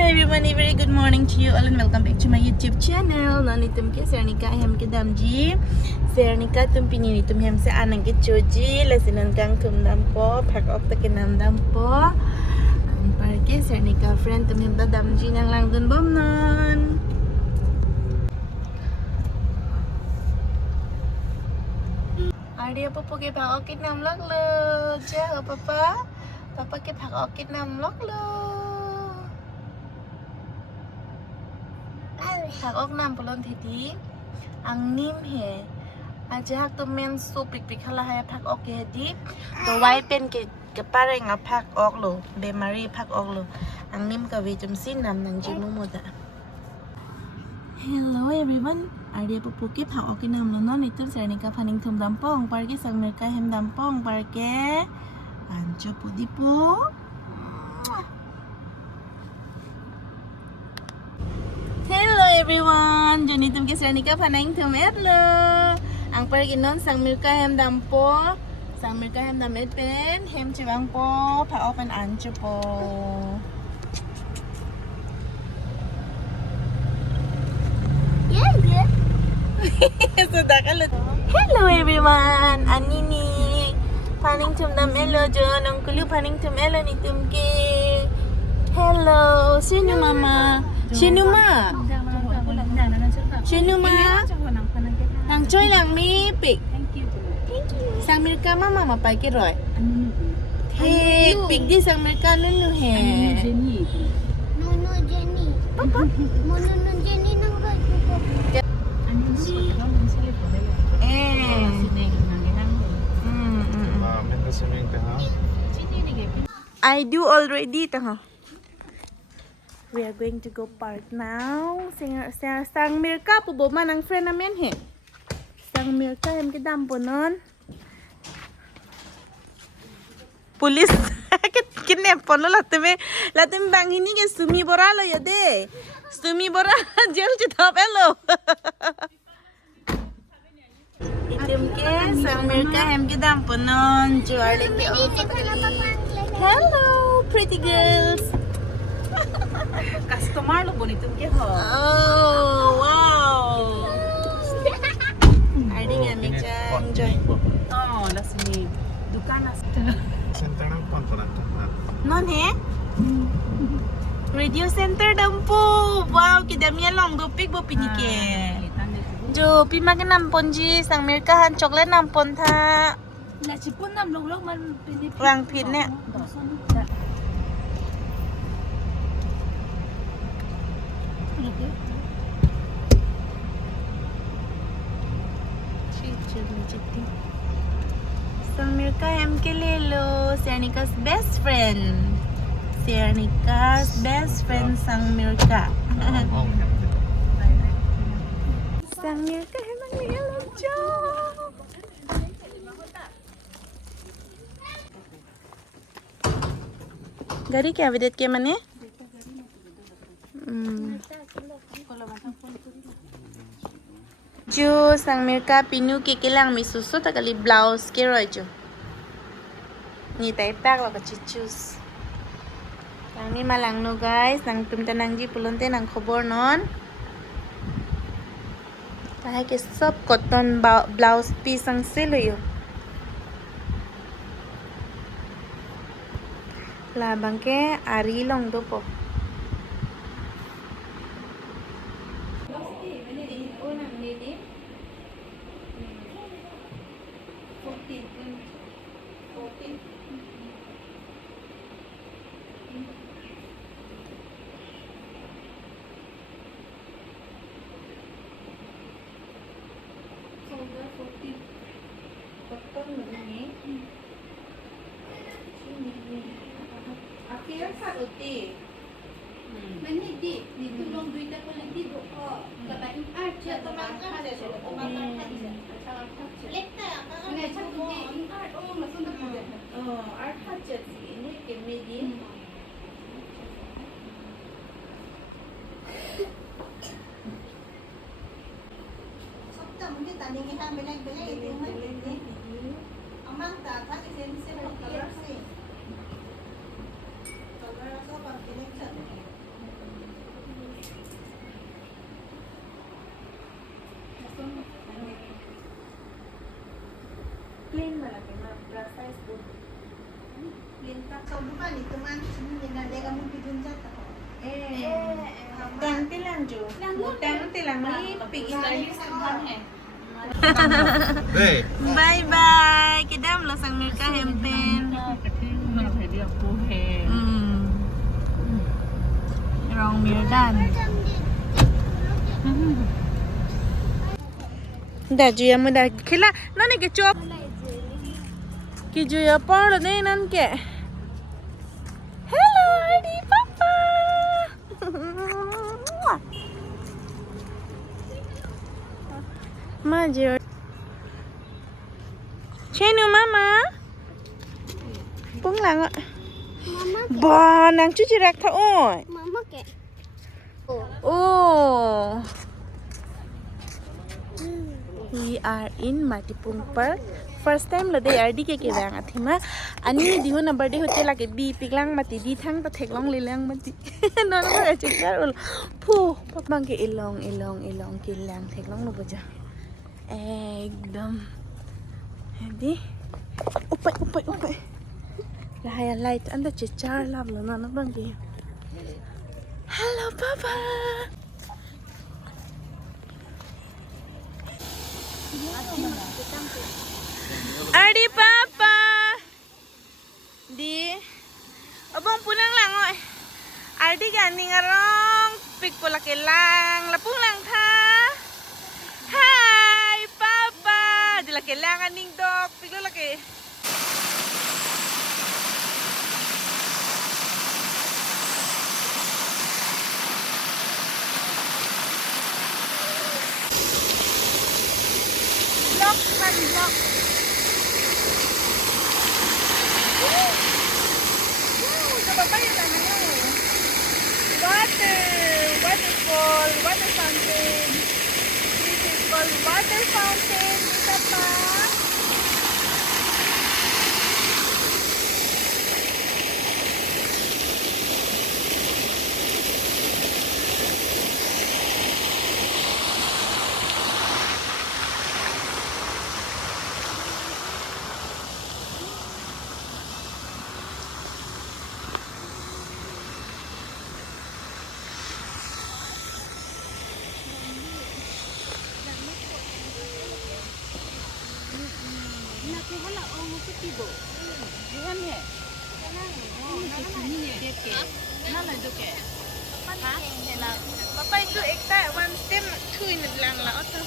Hello everyone, a very good morning to you all and welcome back to my YouTube channel. Nani tum ke Sernu ka hem kdam ji. Sernu ka tum pinini tum hem se anang ke choji la sinan kang tum dam po Pekok ta ke nam dam po. Par ke Sernu ka friend tum hem dam ji nang lang dun bom non. Adia papa ke Pekok ke nam lak lo. Ja papa. Papa ke Pekok ke nam lak lo. Pekok nam pelon tadi, angnim he, aja hak tu men so pik halah ya Pekok ke di, tu wai pen ke pareng a Pekok lo, bemari Pekok lo, angnim ka vijum sin nam nang jimu muda. Hello everyone, ada pupu ke Pekok ke nam lo non itu Sernu ka paning tum dampong, par ke sang mereka hem dampong, par ke anjo pudi po. Hello everyone, Joni tum ke Sernu ka panaing tum etlo. Ang perginon sang mirka hem dampo, sang mirka hem dam et pen, hem ciwang po, Pekok pen ancho po. Yeah. Sudah kalut. Hello everyone, anini paning tum dam elo Jon, ang kulu paning tum elo ni tum ke. Hello, Sernu mama. Sernu ma. Sernu ma. Nang choy lang mi pik. Sang mirka mama mapai ke roy. Hey, pik di sang mirka nunu he. Nunu Jenny. Papa. Nunu Jenny nang roy ko. I do already tah. We are going to go park now. Sang mirka po boma nang friend namin he. Sang mirka hem kdam po non. Police kidnap po lo latime bang hini ke sumi boralo yade. Sumi bora jail chitap elo. Itim ke sang mirka hem kdam po non. Juarling ke hello pretty girls. Customer lo bonito ke ho. Oh, wow. Hiding and enjoy. Oh, las ni dukan as. Non he? Radio center dampo. Wow, kidamnya long dopik bo pinike. Jo, pimakan nampon ji sang mirkahan coklat nampon tha. La chipon nam log man pinip. Rang pin ne. Sang mirka hem ke lelo, Sernu ka's best friend. Sernu ka's best friend sang mirka. Sang mirka hem ang lelo jo. Gari क्या विदेत के मने? Jo sang mirka pinu ke kelang mi susu takali blouse ke rojo. Ni tai tak lo ka choose. Sang ni malang no guys, sang tum tanang ji pulonte nang khobor non. Tahay ke sab cotton blouse piece ang selo yo. Labang ke ari long do po. Mani di tulong duita ko lang di ko. Kabain art siya to mang art siya. O mang art siya. Lekta ka. Nga siya to di art o masunda ko. Oh, art hat siya ini ke medi. Sakta mo ni taning iha belag-belag ito man. Amang ta ta isense ko color si. Color ako pag connection. lang pig 네. bye bye kdam lo sang mirka hempen phải đi học cô hè rong mirdan da juya muda khila nani ke chop ki juya par de nan ke hello Adi papa Major Sernu mama Pung lang ạ Bà nàng chú chị rạc thả ôi Mama kệ. Oh We are in Matipung Park First time là đây ở đi cái vàng à thì mà anh đi đi hôm nào birthday hotel là cái bi piglang mà đi thang ta thẹt long lì lang mà đi nó là chuyện khác rồi phu mang cái ilong cái lang thẹt long nó bây giờ ekdom đi upay Lahaya light anda chichar love lo na bang ki Hello papa Adi papa di abang punang lang oi Adi gani ngarong pik pola ke lang lapung lang tha Hi papa di la ke lang aning dog pik lo la ke Block. Coba bayar lah mana? Waterfall, water fountain. This is called water fountain. Kita pa. Bukan ya? Ini dia ke. Mana tu ke? Papa itu ekta one stem two in lang lah atau?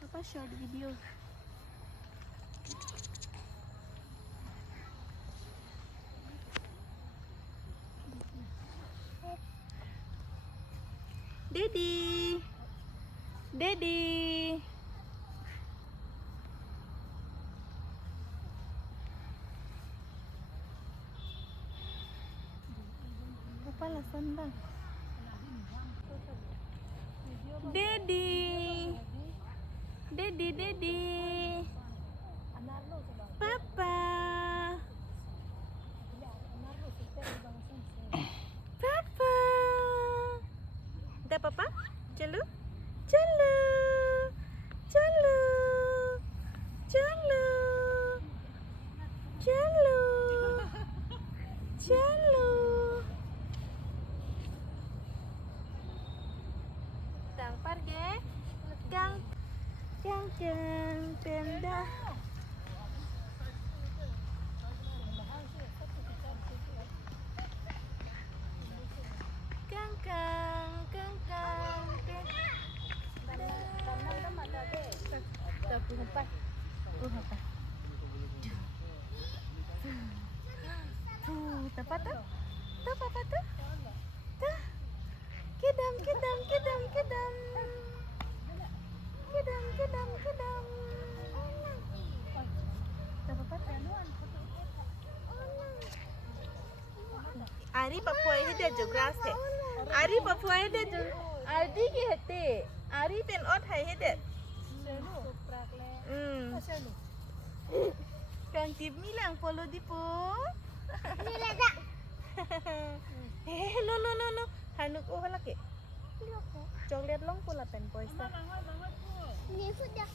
Papa short video. Daddy. Apa lasan bang? Daddy. Papa. Dah papa? Chalo. Tang parge. Gang penda. Gang. Tepat tu? Kdam. Ari papuai hede jo grass hai. Ari papuai hede jo. Ari ki hete. Ari pen ot hai hede. Kang tip milang follow di po. No. Hanuk halake. Chocolate long pula pen poisa. Ni sudah